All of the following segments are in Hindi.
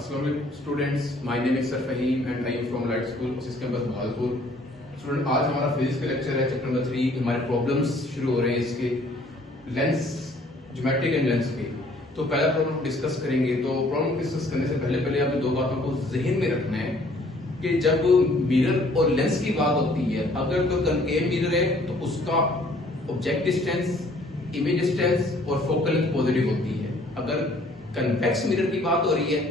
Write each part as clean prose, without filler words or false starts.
Assalamualaikum students, my name is Sir Fahim and I am from Light School, उसी कैंपस भागलपुर। स्टूडेंट आज हमारा फिजिक्स का लेक्चर है, चैप्टर नंबर 3। हमारे प्रॉब्लम्स शुरू हो रहे हैं इसके लेंस, ज्योमेट्रिक एंड लेंस के। तो पहला प्रॉब्लम डिस्कस करेंगे। तो प्रॉब्लम डिस्कस करने से पहले आपने दो बातों को जहन में रखना है कि जब मिरर और लेंस की बात होती है, अगर तो कनकेव मिरर है तो उसका ऑब्जेक्ट डिस्टेंस, इमेज डिस्टेंस और फोकल लेंथ पॉजिटिव होती है। अगर कन्वेक्स मिरर की बात हो रही है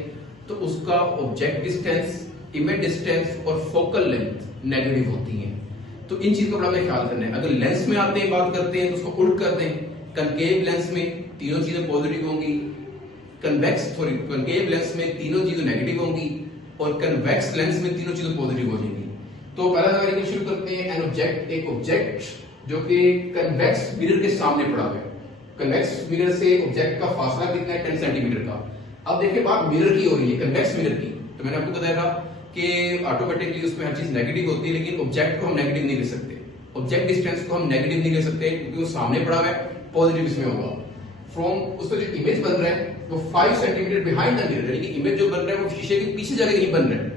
तो उसका ऑब्जेक्ट डिस्टेंस, इमेज डिस्टेंस और फोकल लेंथ नेगेटिव होती है। तो इन चीजों का हमें ख्याल करना है। अगर लेंस में आते हैं, बात करते हैं तो उसको उल्ट करते हैं। कनकेव लेंस में तीनों चीजें पॉजिटिव होंगी, कनकेव लेंस में तीनों चीजें नेगेटिव होंगी और कन्वेक्स लेंस में तीनों चीजें पॉजिटिव हो जाएंगी। तो पहला तरीका शुरू करते हैं। एन ऑब्जेक्ट, एक ऑब्जेक्ट जो कि कन्वेक्स मिरर के सामने पड़ा हुआ है। कन्वेक्स मिरर से ऑब्जेक्ट का फासला कितना है? 10 सेंटीमीटर का। अब देखिए बात मिरर की हो रही है, कन्वेक्स मिरर की। तो मैंने आपको बताया था कि ऑटोमेटिकली उसमें हर चीज नेगेटिव होती है, लेकिन ऑब्जेक्ट को हम नेगेटिव नहीं ले सकते। ऑब्जेक्ट डिस्टेंस को हम नेगेटिव नहीं ले सकते क्योंकि वो सामने पड़ा हुआ है, पॉजिटिव इसमें होगा। फ्रॉम उसका जो इमेज बन रहा है वो 5 सेंटीमीटर बिहाइंड द मिरर, यानी कि इमेज जो बन रहा है वो शीशे के पीछे जाके नहीं बन रहा है।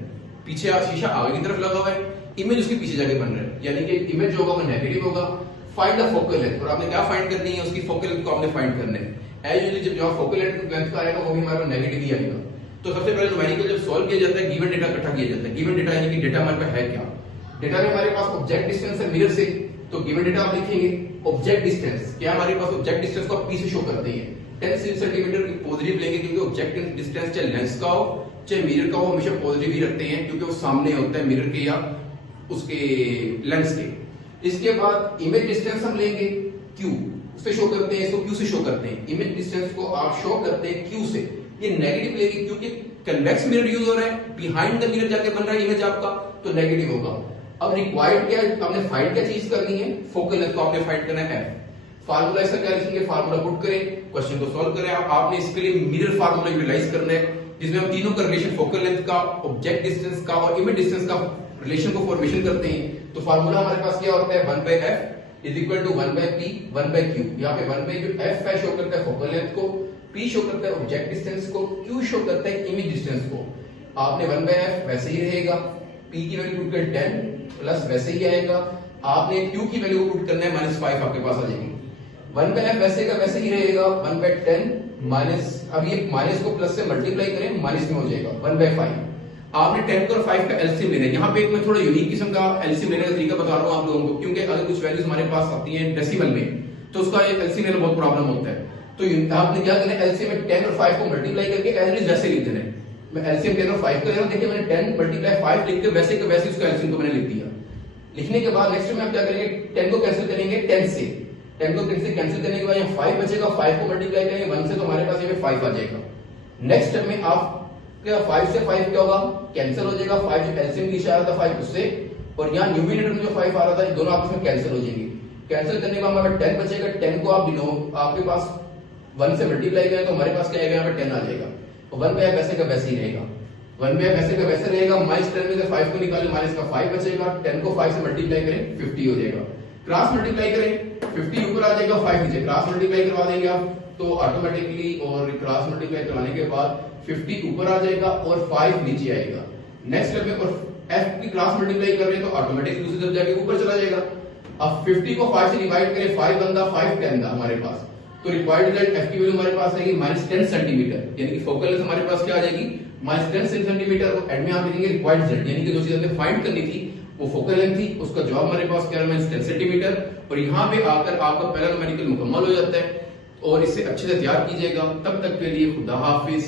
पीछे शीशा आगे की तरफ लगा हुआ है, इमेज उसके पीछे जाके बन रहा है, यानी कि इमेज जो होगा वो नेगेटिव होगा। फाइंड द फोकल लेंथ, और आपने क्या फाइंड करनी है? उसकी फोकल लेंथ को आपने फाइंड करना है। एज यूजुअली जब फोकल लेंथ का आएगा वो भी हमारा नेगेटिव ही आएगा। तो सबसे पहले न्यूमेरिकल जब सॉल्व किया जाता है, गिवन डेटा इकट्ठा किया जाता है। गिवन डेटा यानी कि डेटा हमारे पास है क्या? डेटा में हमारे पास ऑब्जेक्ट डिस्टेंस है मिरर से, तो गिवन डेटा आप लिखेंगे ऑब्जेक्ट डिस्टेंस। क्या हमारे पास ऑब्जेक्ट डिस्टेंस को पी से शो करते हैं 10 सेंटीमीटर पॉजिटिव लेंगे, क्योंकि ऑब्जेक्ट डिस्टेंस चाहे लेंस का हो चाहे मिरर का हो हमेशा पॉजिटिव ही रखते हैं, क्योंकि वो सामने होता है मिरर के या उसके लेंस के। इसके बाद इमेज डिस्टेंस हम लेंगे Q, उससे शो करते हैं, इसको Q से शो करते हैं। इमेज डिस्टेंस को आप शो करते हैं Q से। ये नेगेटिव लेगी क्योंकि कन्वेक्स मिरर यूज हो रहा है, बिहाइंड द मिरर जाके बन रहा है इमेज आपका, तो नेगेटिव होगा। अब रिक्वायर्ड क्या है? आपने फाइंड क्या चीज करनी है? फोकल लेंथ को आपने फाइंड करना है F। फार्मूला इसका क्या लिखेंगे? फार्मूला पुट करें, क्वेश्चन को सॉल्व करें। आपने इसके लिए मिरर फार्मूला यूटिलाइज करना है, जिसमें हम तीनों का रिलेशन, फोकल लेंथ का, ऑब्जेक्ट डिस्टेंस का और इमेज डिस्टेंस का रिलेशन को फॉर्मेशन करते हैं। तो फार्मूला हमारे पास क्या होता है? 1/f is equal to 1/p 1/q। यहाँ पे 1 में जो f है शो करता है फोकल लेंथ को, p शो करता है ऑब्जेक्ट डिस्टेंस को, q शो करता है इमेज डिस्टेंस को। आपने 1/f वैसे ही रहेगा, p की वैल्यू पुट कर 10 प्लस वैसे ही आएगा। आपने q की वैल्यू पुट करना है -5, आपके पास आ जाएगी। 1/f वैसे का वैसे ही रहेगा, 1/10 माइनस, अब ये माइनस को प्लस से मल्टीप्लाई करें माइनस में हो जाएगा 1/5। आपने 10 और 5 का एलसीएम लेना है। यहाँ पे एक मैं थोड़ा यूनिक किस्म का एलसीएम लेने का तरीका बता रहा हूँ आप लोगों को, क्योंकि अगर कुछ वैल्यूज हमारे पास आती हैं डेसिमल में तो उसका एलसीएम लेना बहुत प्रॉब्लम होता है। तो आपने क्या करना है? एलसीएम में 10 और 5 को मल्टीप्लाई करके एज इट वैसे लिख देना है। मैं एलसीएम 10 और 5 कर रहा हूँ, देखिए मैंने 10 मल्टीप्लाई 5 लिख के वैसे के वैसे उसका एलसीएम को मैंने लिख दिया। लिखने के बाद नेक्स्ट में आप क्या करेंगे? 10 को कैंसिल करेंगे 10 से, 10 को 10 से कैंसिल करने के बाद यहाँ 5 बचेगा, 5 को मल्टीप्लाई करेंगे 1 से तो हमारे पास यहाँ 5 आ जाएगा। नेक्स्ट स्टेप में आप क्या 5 से 5 क्या होगा? कैंसिल हो जाएगा। 5 जो एलसीएम नीचे आ रहा था 5 उससे, और यहाँ न्यूमरेटर में जो 5 आ रहा था, दोनों आपस में कैंसिल हो जाएंगे। कैंसिल करने के बाद हमारे 10 बचेगा। 10 को आप आपके पास 1 से मल्टीप्लाई करें तो हमारे पास क्या आएगा? यहाँ पे 10 आ जाएगा। तो 1/f वैसे का वैसे ही रहेगा, 1/f वैसे का वैसे रहेगा। -10 में से 5 को निकालें, माइनस का 5 बचेगा। 10 को 5 से मल्टीप्लाई करें 50 हो जाएगा। क्रॉस मल्टीप्लाई करें, 50 ऊपर आ जाएगा, 5 नीचे। क्रॉस मल्टीप्लाई करवा देंगे आप तो ऑटोमेटिकली, और क्रॉस मल्टीप्लाई करवाने के बाद 50 ऊपर आ जाएगा और 5 नीचे आएगा। नेक्स्ट स्टेप में और f की क्रॉस मल्टीप्लाई कर रहे हैं तो ऑटोमेटिकली दूसरी तरफ जाके ऊपर चला जाएगा। अब 50 को 5 से डिवाइड करें, 5 बनता 5 10 था हमारे पास, तो रिक्वायर्ड रिजल्ट f की वैल्यू हमारे पास आएगी -10 सेंटीमीटर, यानी कि फोकल लेंथ हमारे पास क्या आ जाएगी? -10 सेंटीमीटर। और एंड में आप लिखेंगे रिक्वायर्ड रिजल्ट, यानी कि जो चीज हमने फाइंड करनी थी वो फोकल लेंथ थी, उसका जवाब हमारे पास क्या है? -10 सेंटीमीटर। और यहाँ पे आकर आपका पहला न्यूमेरिकल मुकम्मल हो जाता है। और इसे अच्छे से तैयार कीजिएगा। तब तक के लिए खुदा हाफिज।